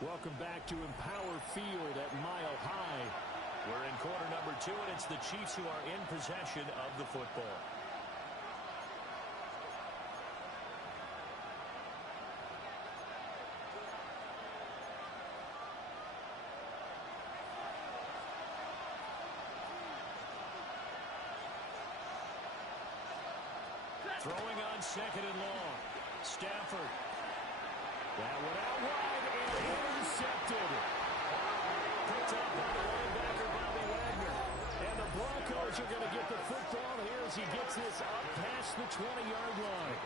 Welcome back to Empower Field at Mile High. We're in quarter number 2, and it's the Chiefs who are in possession of the football. Throwing on second and long. Stafford. That one out wide and intercepted. Picked up by the linebacker, Bobby Wagner. And the Broncos are going to get the football here as he gets this up past the 20-yard line.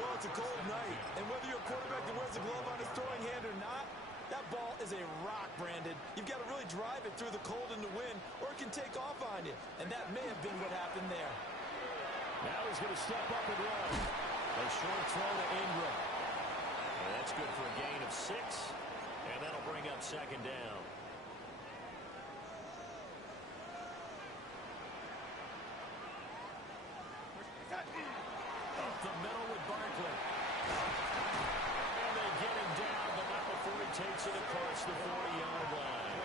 Well, it's a cold night, and whether you're a quarterback that wears a glove on his throwing hand or not, that ball is a rock, Brandon. You've got to really drive it through the cold and the wind, or it can take off on you. And that may have been what happened there. Now he's going to step up and run. A short throw to Ingram. And that's good for a gain of 6. And that'll bring up second down. Up the middle with Barkley. And they get him down, but not before he takes it across the 40-yard line.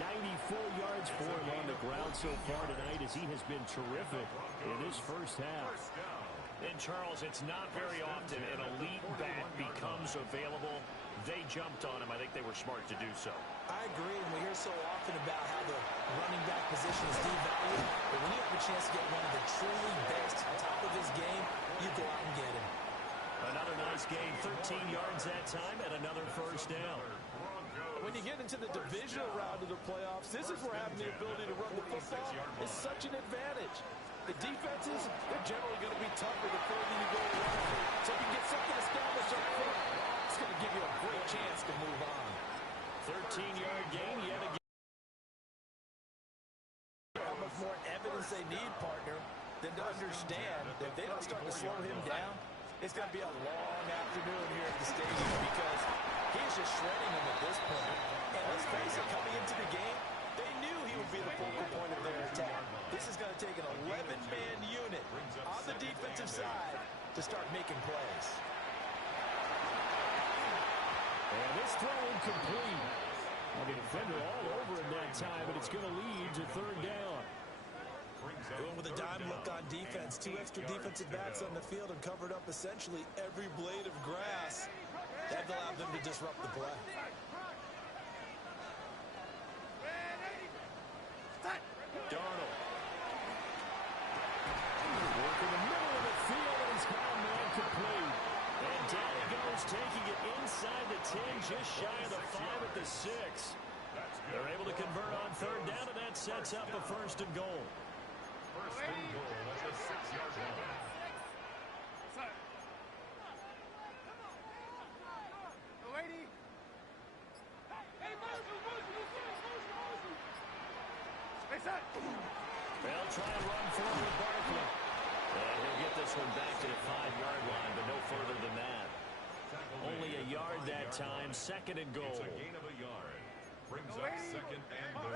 94 yards for him on the ground so far tonight as he has been terrific in this first half. And, Charles, it's not very often an elite back becomes available. They jumped on him. I think they were smart to do so. I agree, and we hear so often about how the running back position is devalued. But when you have a chance to get one of the truly best top of his game, you go out and get him. Another nice gain, 13 yards that time, and another first down. When you get into the divisional round of the playoffs, this is where having the ability to run the football is such an advantage. The defenses, they're generally going to be tougher the further you go around. So if you get something established up front, it's going to give you a great chance to move on. 13-yard gain yet again. How much more evidence they need, partner, than to understand that if they don't start to slow him down, it's going to be a long afternoon here at the stadium because he is just shredding them at this point. And let's face it, coming into the game, they knew he would be the focal point of their attack. This is going to take an 11-man unit on the defensive side to start making plays. And this throw incomplete. Well, the defender all over him that time, but it's going to lead to third down. Going with a dime look on defense. 2 extra defensive backs on the field and covered up essentially every blade of grass. That allowed them to disrupt the play. Darnold. Work in the middle of the field, and he's got a man complete. And down he goes, taking it inside the 10, just shy of the 5 at the 6. They're able to convert on third down, and that sets up a first and goal. First and goal at the 6-yard line. They'll try and run forward Barkley. And he'll get this one back to the 5-yard line, but no further than that. Only a yard that time, second and goal. It's a gain of a yard. Brings up second and goal.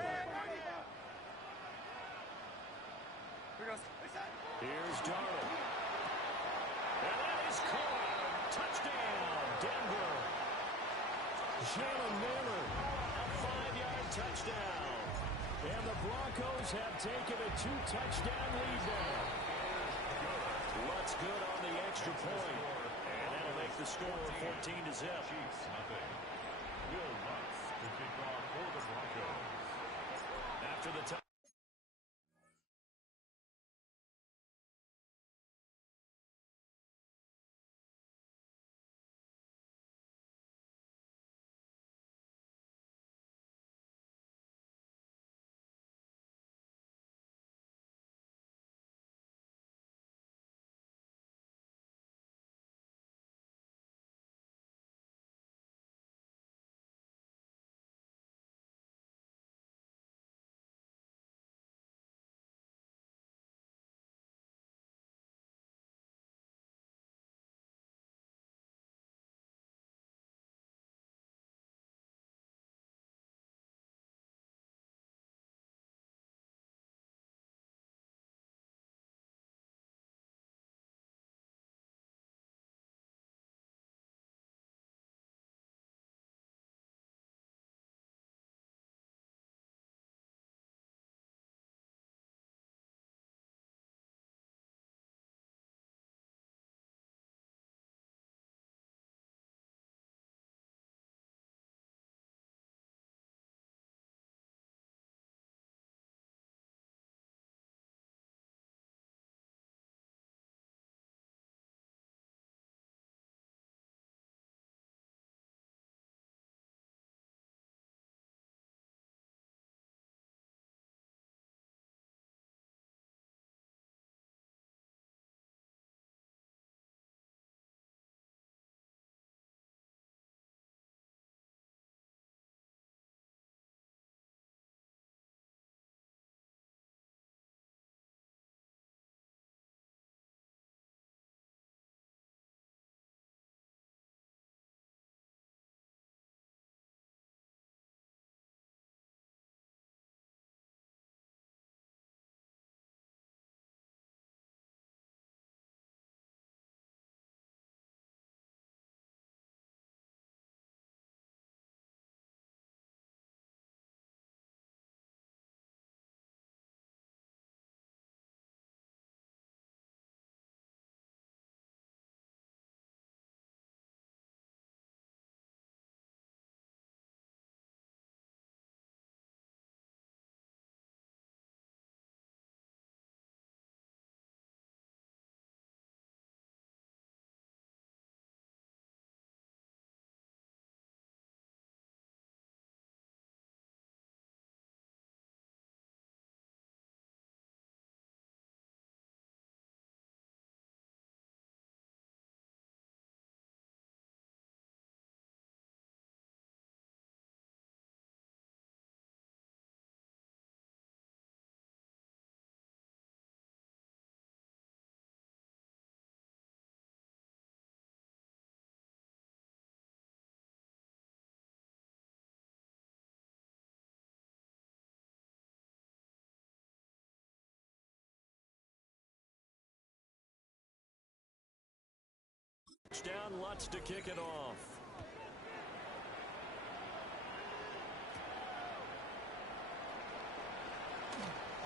Here's Darnold. And that is caught. Touchdown, Denver. Jalen Miller. A 5-yard touchdown. And the Broncos have taken a 2-touchdown lead now. What's good on the extra point? And that'll make the score 14-0. Chiefs nothing. Will Lutz to kick off for the Broncos. After the touchdown. Down Lutz to kick it off.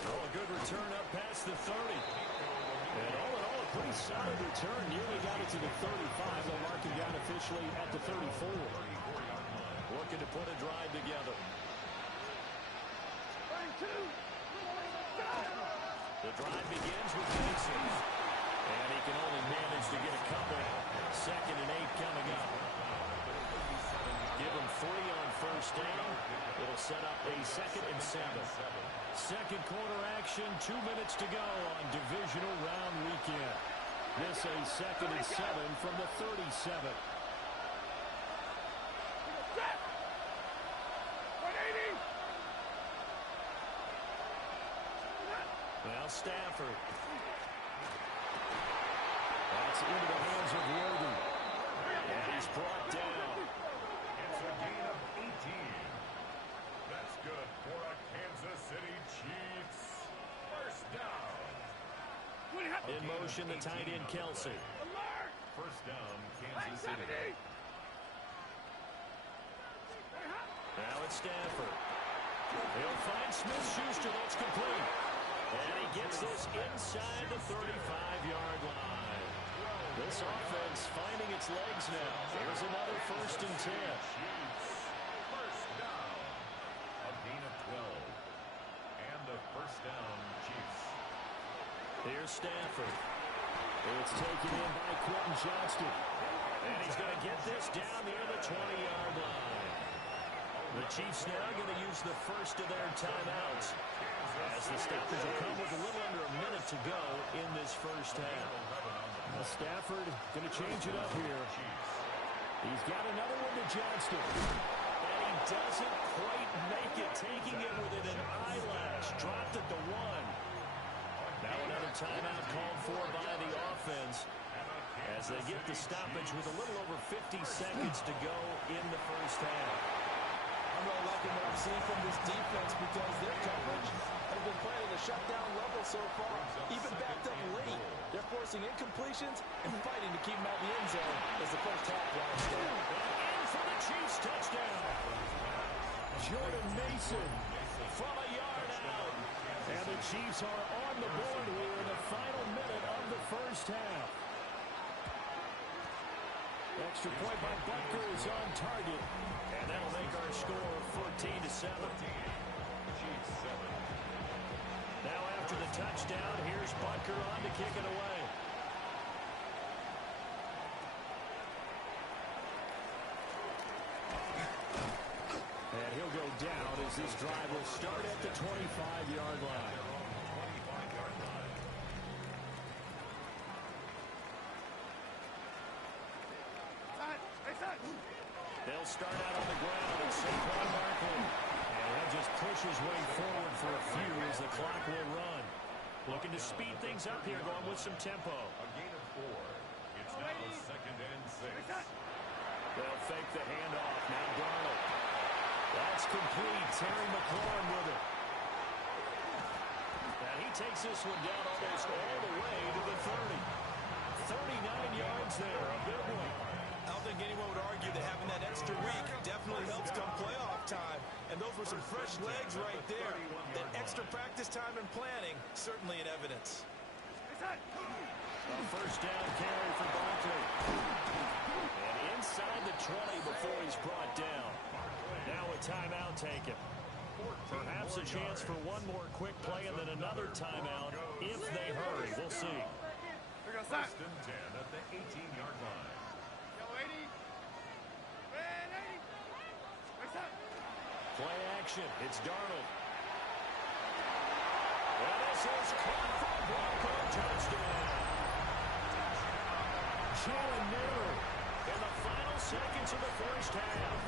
Oh, a good return up past the 30. And all in all, a pretty solid return. Nearly got it to the 35. They'll mark him down officially at the 34. Looking to put a drive together. The drive begins with Mason. And he can only manage to get a couple. 2nd and 8 coming up. Give him 3 on first down. It'll set up a 2nd and 7. Second quarter action, 2 minutes to go on divisional round weekend. This a 2nd and 7 from the 37. Now Stafford. That's into the hands of Worthy. And he's brought down. It's a gain of 18. That's good for a Kansas City Chiefs. First down. In motion, the tight end, Kelsey. First down, Kansas City. Now it's Stafford. He'll find Smith-Schuster. That's complete. And he gets this inside the 35-yard line. This offense finding its legs now. There's another 1st and 10. First down. A gain of 12. And a first down, Chiefs. Here's Stafford. It's taken in by Quentin Johnston. And he's going to get this down near the 20-yard line. The Chiefs now going to use the first of their timeouts, as the stoppage will come with a little under a minute to go in this first half. Now Stafford going to change it up here. He's got another one to Johnston. And he doesn't quite make it, taking it within an eyelash. Dropped at the 1. Now another timeout called for by the offense as they get the stoppage with a little over 50 seconds to go in the first half. I'm really liking what I'm seeing from this defense because their coverage has been playing at a shutdown level so far, even backed up late. They're forcing incompletions and fighting to keep them out of the end zone as the first half winds down. In for the Chiefs touchdown. Jordan Mason from a yard out. And the Chiefs are on the board here in the final minute of the first half. Extra point by Butker is on target. And that'll make our score 14-7. Now after the touchdown, here's Butker on to kick it away. And he'll go down as this drive will start at the 25-yard line. They'll start out on the ground and Saquon Barkley. And he'll just push his way forward for a few as the clock will run. Looking to speed things up here, going with some tempo. A gain of 4. It's now 2nd and 6. They'll fake the handoff. Now Darnold. That's complete. Terry McLaurin with it. And he takes this one down almost all the way to the 30. 39 yards there. A big one. I don't think anyone would argue that having that extra week definitely helps come playoff time. And those were some fresh legs right there. That extra practice time and planning, certainly in evidence. A first down carry for Barkley. And inside the 20 before he's brought down. Now a timeout taken. Perhaps a chance for one more quick play and then another timeout if they hurry. We'll see. First and 10 at the 18-yard line. Play action. It's Darnold. And this is caught for a Bronco touchdown. Jalen Miller in the final seconds of the first half.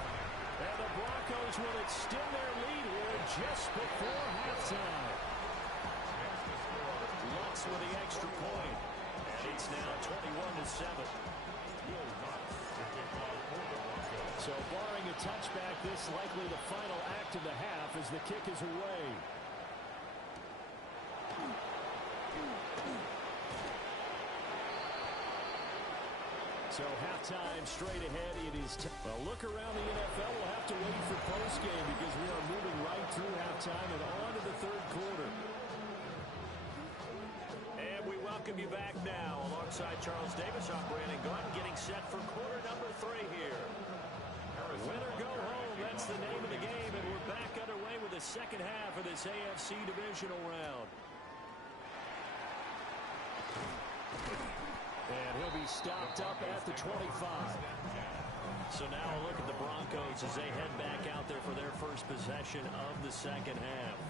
And the Broncos will extend their lead here just before halftime. Lutz with the extra point. And it's now 21-7. So barring a touchback, this likely the final act of the half as the kick is away. So halftime straight ahead. It is well, look around the NFL. We'll have to wait for postgame because we are moving right through halftime and on to the third quarter. And we welcome you back now alongside Charles Davis. I'm Brandon Glenn getting set for quarter number 3 here. Win or go home, that's the name of the game, and we're back underway with the second half of this AFC divisional round. And he'll be stopped up at the 25. So now a look at the Broncos as they head back out there for their first possession of the second half.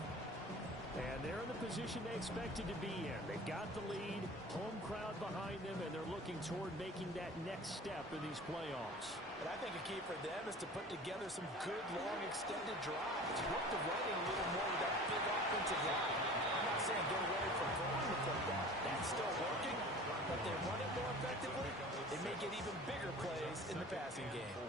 And they're in the position they expected to be in. They've got the lead, home crowd behind them, and they're looking toward making that next step in these playoffs. And I think a key for them is to put together some good, long, extended drives. Work the running a little more with that big offensive line. I'm not saying get away from throwing the football. That's still working, but they run it more effectively. They may get even bigger plays in the passing game.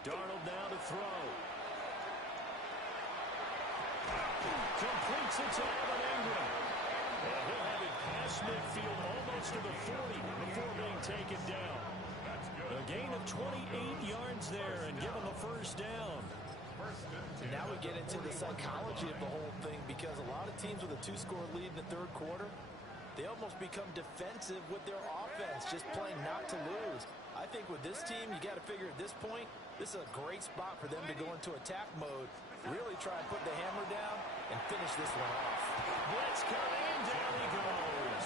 Darnold now to throw. Completes it to Evan Ingram. And he'll have it past midfield almost to the 40 before being taken down. A gain of 28 yards there and give him a first down. And now we get into the psychology of the whole thing because a lot of teams with a 2-score lead in the third quarter, they almost become defensive with their offense, just playing not to lose. I think with this team, you got to figure at this point, this is a great spot for them to go into attack mode, really try and put the hammer down and finish this one off. Blitz coming, and down he goes.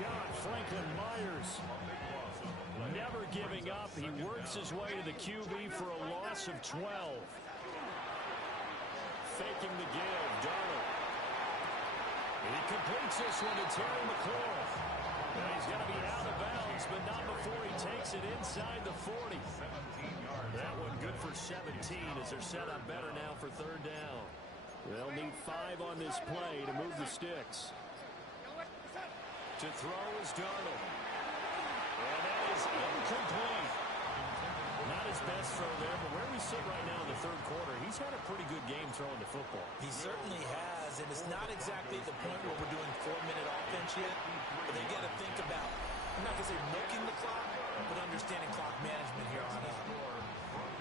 John Franklin Myers never giving up. He works his way to the QB for a loss of 12. Faking the give, Darnold. And he completes this one to Terry McLaurin. And he's going to be out of bounds, but not before he takes it inside the 40. That one good for 17 as they're set up better now for third down. They'll need 5 on this play to move the sticks. To throw is Darnold. And that is incomplete. Not his best throw there, but where we sit right now in the third quarter, he's had a pretty good game throwing the football. He certainly has, and it's not exactly the point where we're doing 4-minute offense yet, but they got to think about, I'm not going to say milking the clock, but understanding clock management here on out.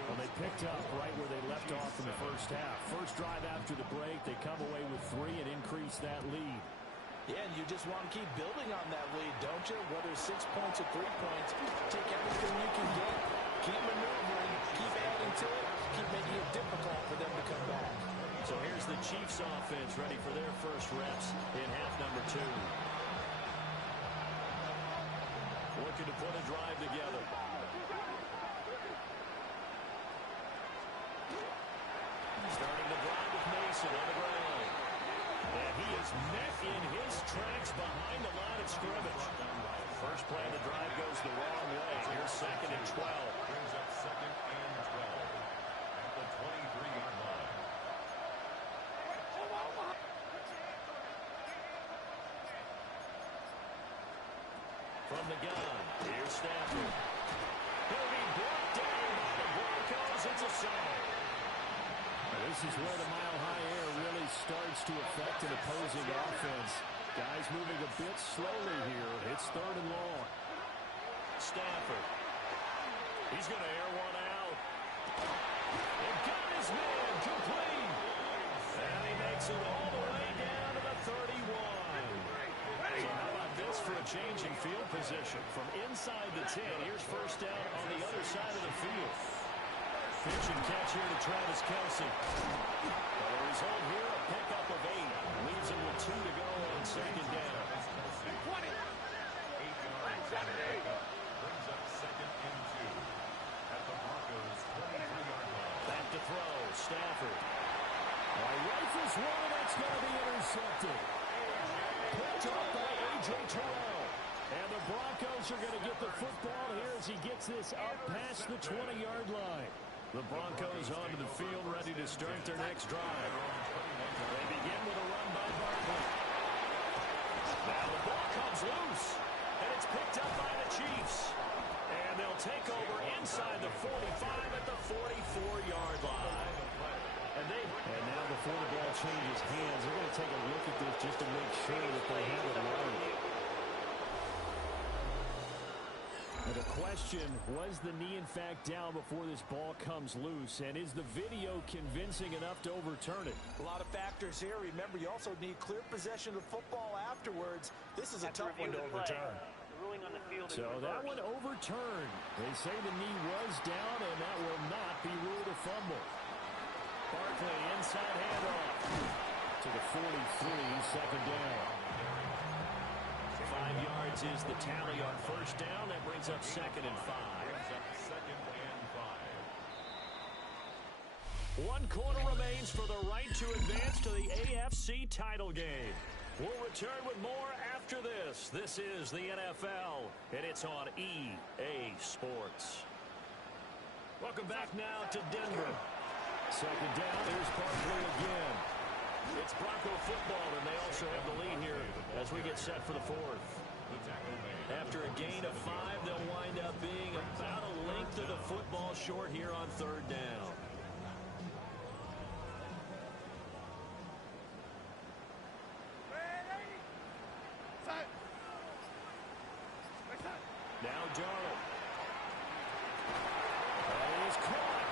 Well, they picked up right where they left off in the first half. First drive after the break, they come away with 3 and increase that lead. Yeah, and you just want to keep building on that lead, don't you? Whether it's 6 points or 3 points, take everything you can get, keep maneuvering, keep adding to it, keep making it difficult for them to come back. So here's the Chiefs offense ready for their first reps in half number 2. Looking to put a drive together. Starting the drive with Mason on the ground. And he is met in his tracks behind the line of scrimmage. First play of the drive goes the wrong way. Here's 2nd and 12. Brings up 2nd and 12 at the 23-yard line. From the gun, here's Stafford. He'll be brought down by the Broncos. It's a sack. This is where the mile-high air really starts to affect an opposing offense. Guys moving a bit slowly here. It's 3rd and long. Stafford. He's going to air one out. And got his man complete. And he makes it all the way down to the 31. So how about this for a change in field position? From inside the 10, here's first down on the other side of the field. Pitch and catch here to Travis Kelce. The result here, a pickup of 8. Leaves him with 2 to go on 2nd down. 8 yards on the pickup. Brings up 2nd and 2 at the Broncos' 23-yard line. Back to throw, Stafford. Rifles one, that's going to be intercepted. Picked up by A.J. Terrell. And the Broncos are going to get the football here as he gets this up past the 20-yard line. The Broncos onto the field, ready to start their next drive. They begin with a run by Barkley. Now the ball comes loose, and it's picked up by the Chiefs. And they'll take over inside the 45 at the 44-yard line. And now before the ball changes hands, they're going to take a look at this just to make sure that they have it right. And the question, was the knee in fact down before this ball comes loose? And is the video convincing enough to overturn it? A lot of factors here. Remember, you also need clear possession of the football afterwards. This is a tough one to overturn. So that one overturned. They say the knee was down, and that will not be ruled a fumble. Barkley inside handoff to the 43, second down. 5 yards is the tally on first down. That brings up second and 5. 1 quarter remains for the right to advance to the AFC title game. We'll return with more after this. This is the NFL, and it's on EA Sports. Welcome back now to Denver. Second down, here's Barkley again. It's Bronco football, and they also have the lead here as we get set for the fourth. After a gain of 5, they'll wind up being about a length of the football short here on third down. Now Darnold. That is caught.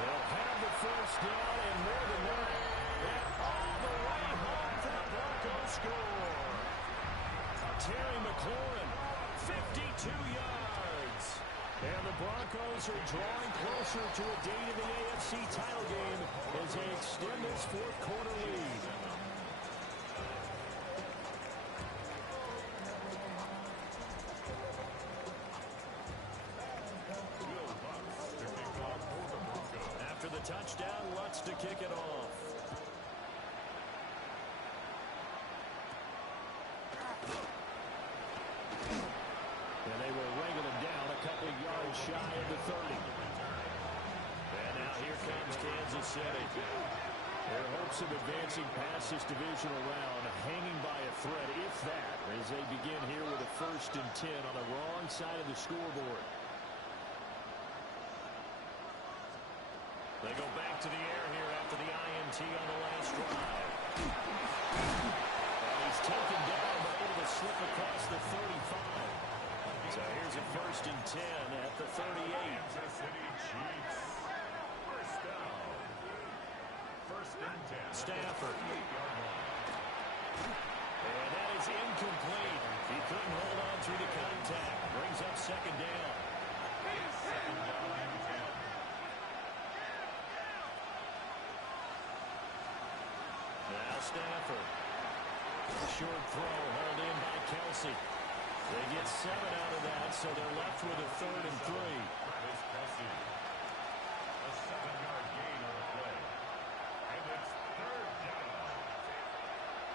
They'll have the first down and more than that. And all the way home for the Broncos score. Terry McLaurin, 52 yards. And the Broncos are drawing closer to a date in the AFC title game as they extend this fourth quarter lead. After the touchdown, Lutz to kick it off. And they will wrangle him down a couple of yards shy of the 30. And now here comes Kansas City. Their hopes of advancing past this divisional round hanging by a thread, if that, as they begin here with a 1st and 10 on the wrong side of the scoreboard. They go back to the air here after the INT on the last drive. And he's taken down, but able to slip across the 35. So here's a 1st and 10 at the 38. Kansas City Chiefs. First down. 1st and 10. Stafford. And that is incomplete. He couldn't hold on through the contact. Brings up second down. Second down and 10. Now Stafford. Short throw hauled in by Kelsey. They get 7 out of that, so they're left with a 3rd and 3. Travis Kelsey. A 7-yard gain on the play. And it's 3rd down.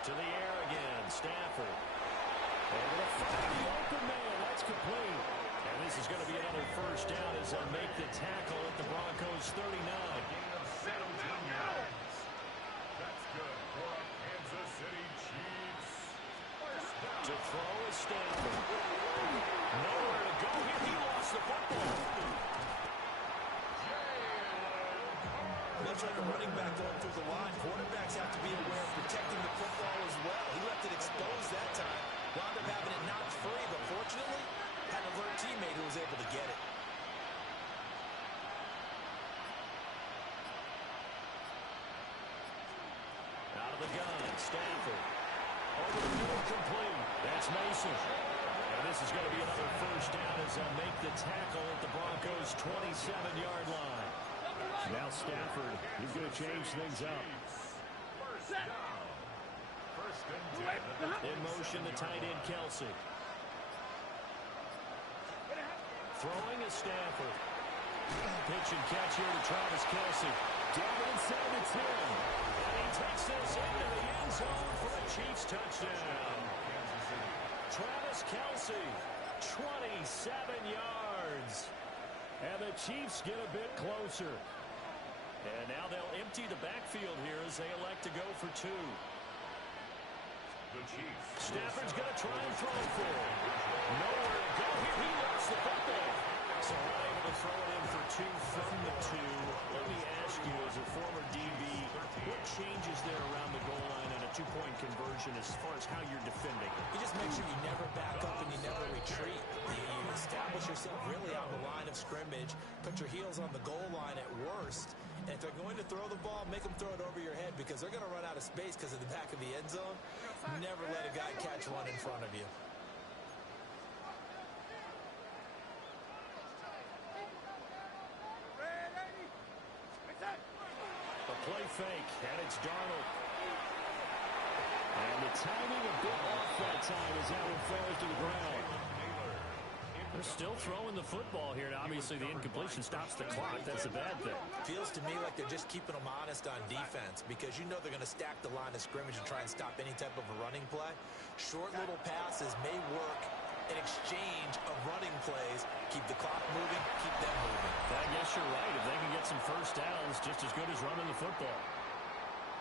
To the air again, Stafford. Able to find the open man. That's complete. And this is going to be another first down as they'll make the tackle at the Broncos' 39. Gain of 17 yards. That's good for a Kansas City Chiefs. First down. To throw is Stafford. Nowhere to go here. He lost the football. Much like a running back going through the line, quarterbacks have to be aware of protecting the football as well. He left it exposed that time. Wound up having it knocked free, but fortunately, had an alert teammate who was able to get it. Out of the gun, Stafford. Over the middle, complete. That's Mason. And this is going to be another first down as they'll make the tackle at the Broncos' 27-yard line. Now Stafford, he's going to change things up. First down. 1st and 10. In motion, the tight end, Kelsey. Throwing is Stafford. Pitch and catch here to Travis Kelsey. Down inside the 10. And he takes this into the end zone for a Chiefs touchdown. Travis Kelsey, 27 yards. And the Chiefs get a bit closer. And now they'll empty the backfield here as they elect to go for 2. The Chiefs. Stafford's going to try and throw for it. Nowhere to go here. He lost the football. So not able to throw it in for 2 from the 2. Let me ask you, as a former DB, 2-point conversion as far as how you're defending. You just make sure you never back up and you never retreat. You establish yourself really on the line of scrimmage, put your heels on the goal line at worst, and if they're going to throw the ball, make them throw it over your head because they're going to run out of space because of the back of the end zone. Never let a guy catch one in front of you. Play fake, and it's Darnold. And the timing a bit off that time as that one falls to the ground. They're still throwing the football here, and obviously the incompletion stops the clock. That's a bad thing. Feels to me like they're just keeping them honest on defense because you know they're going to stack the line of scrimmage and try and stop any type of a running play. Short little passes may work in exchange of running plays. Keep the clock moving, keep them moving. I guess you're right. If they can get some first downs, just as good as running the football.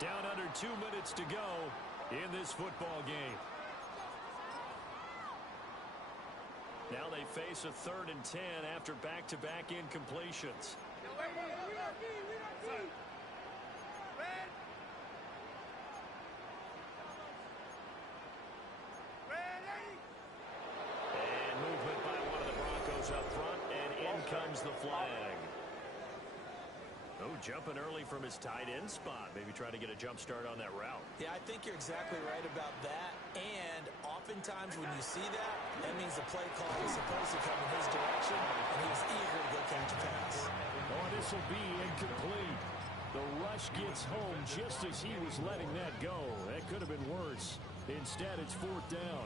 Down under 2 minutes to go in this football game. Now they face a 3rd and 10 after back-to-back incompletions. And movement by one of the Broncos up front, and in comes the flag. Oh, jumping early from his tight end spot. Maybe try to get a jump start on that route. Yeah, I think you're exactly right about that. And oftentimes when you see that, that means the play call was supposed to come in his direction, and he was eager to go catch a pass. Oh, this will be incomplete. The rush gets home just as he was letting that go. That could have been worse. Instead, it's 4th down.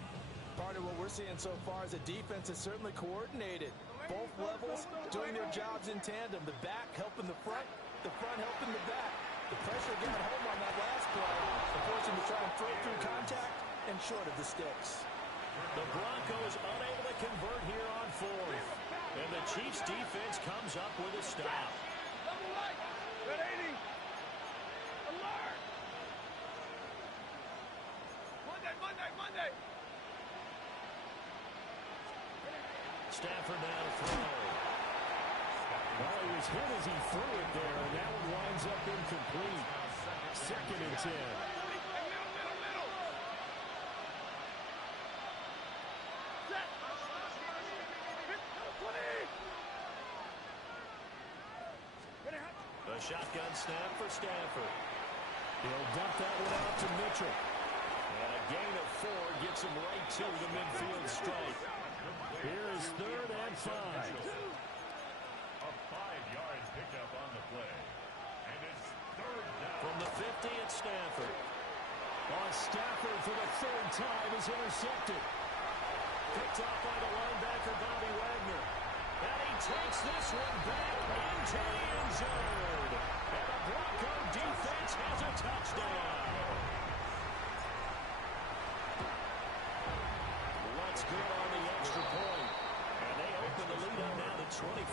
Part of what we're seeing so far is the defense is certainly coordinated. Both levels doing their jobs in tandem. The back helping the front helping the back. The pressure got home on that last play, forcing him to try and throw through contact and short of the sticks. The Broncos unable to convert here on 4th. And the Chiefs defense comes up with a stop. Double right. Red 80. Alert. Monday. Stafford now to throw. Well, he was hit as he threw it there, and that one winds up incomplete. 2nd and 10. A shotgun snap for Stafford. He'll dump that one out to Mitchell. And a gain of 4 gets him right to the midfield stripe. Here is 3rd and 5. A 5-yard pickup on the play. And it's 3rd down. From the 50, it's Stafford. Stafford for the 3rd time is intercepted. Picked off by the linebacker, Bobby Wagner. And he takes this one back into the end zone. And the Bronco defense has a touchdown. Let's go on the extra point. And they open the lead up now to 25.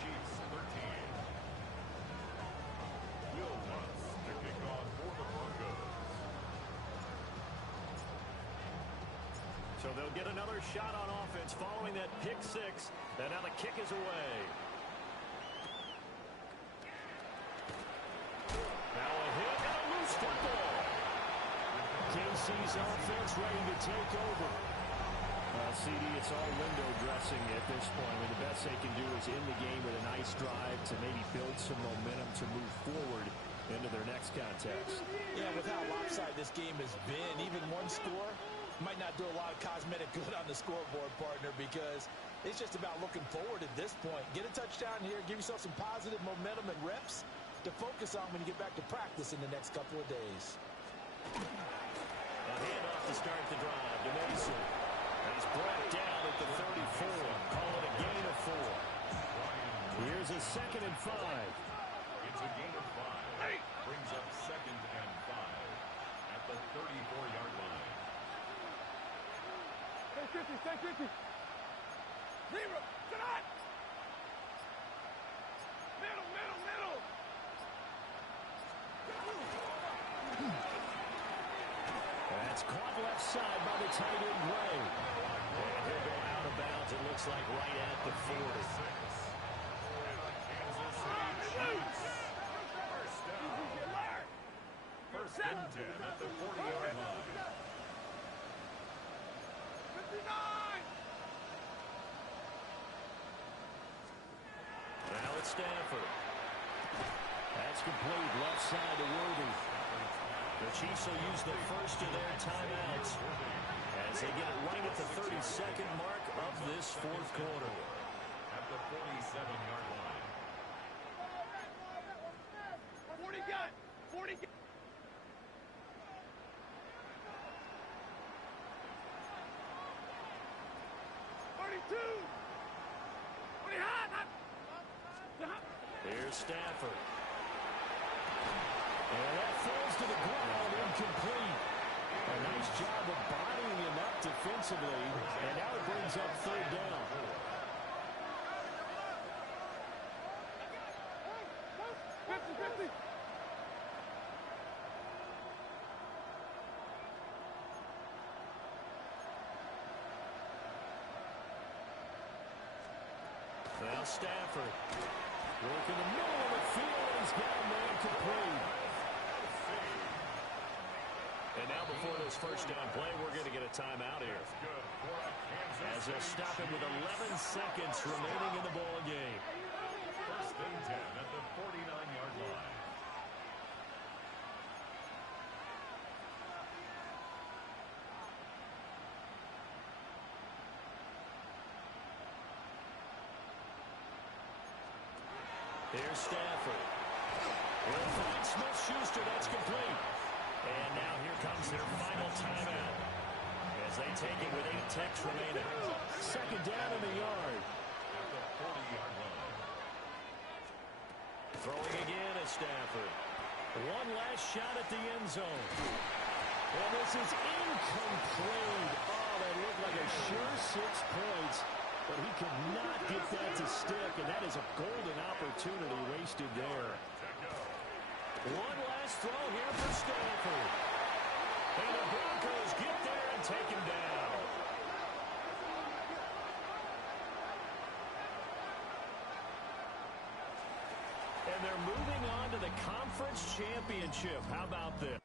Chiefs 13. Will Lutz to kick off for the Broncos. So they'll get another shot on offense following that pick 6. And now the kick is away. Now a hit and a loose football. KC's offense ready to take over. CD, it's all window dressing at this point. I mean, the best they can do is end the game with a nice drive to maybe build some momentum to move forward into their next contest. Yeah, with how lopsided this game has been, even one score might not do a lot of cosmetic good on the scoreboard, partner, because it's just about looking forward at this point. Get a touchdown here, give yourself some positive momentum and reps to focus on when you get back to practice in the next couple of days. A handoff to start the drive to Mason. And he's brought down at the 34. Call it a gain of 4. Here's a 2nd and 5. It's a gain of 5. Brings up 2nd and 5 at the 34-yard line. Stay 50. Zero. Tonight. Middle. That's caught left side by the tight end, Gray. And he'll go out of bounds, it looks like, right at the 40. Kansas City Chiefs. First down. and 10 at the 40-yard line. 59! Now it's Stafford. That's complete, left side to Worthy. The Chiefs will use the first of their timeouts as they get it right at the 32nd mark of this fourth quarter. At the 47-yard line. 40 got! 40 got! 32! 40 hot! Here's Stafford. And that falls to the ground, incomplete. A nice job of bodying him up defensively, and now it brings up third down. 50! Now Stafford. Work in the middle of the field, and he's got a man complete. And now before this first down play, we're going to get a timeout here. As they'll stop him with 11 seconds remaining in the ball game. First and 10 at the 49-yard line. Here's Stafford. Will find Smith-Schuster. That's complete. And now here comes their final timeout as they take it with 8 ticks remaining. Second down in the yard. At the 40-yard line. Throwing again at Stafford. One last shot at the end zone. And this is incomplete. Oh, that looked like a sure 6 points. But he could not get that to stick, and that is a golden opportunity wasted there. One last throw here for Stafford. And the Broncos get there and take him down. And they're moving on to the conference championship. How about this?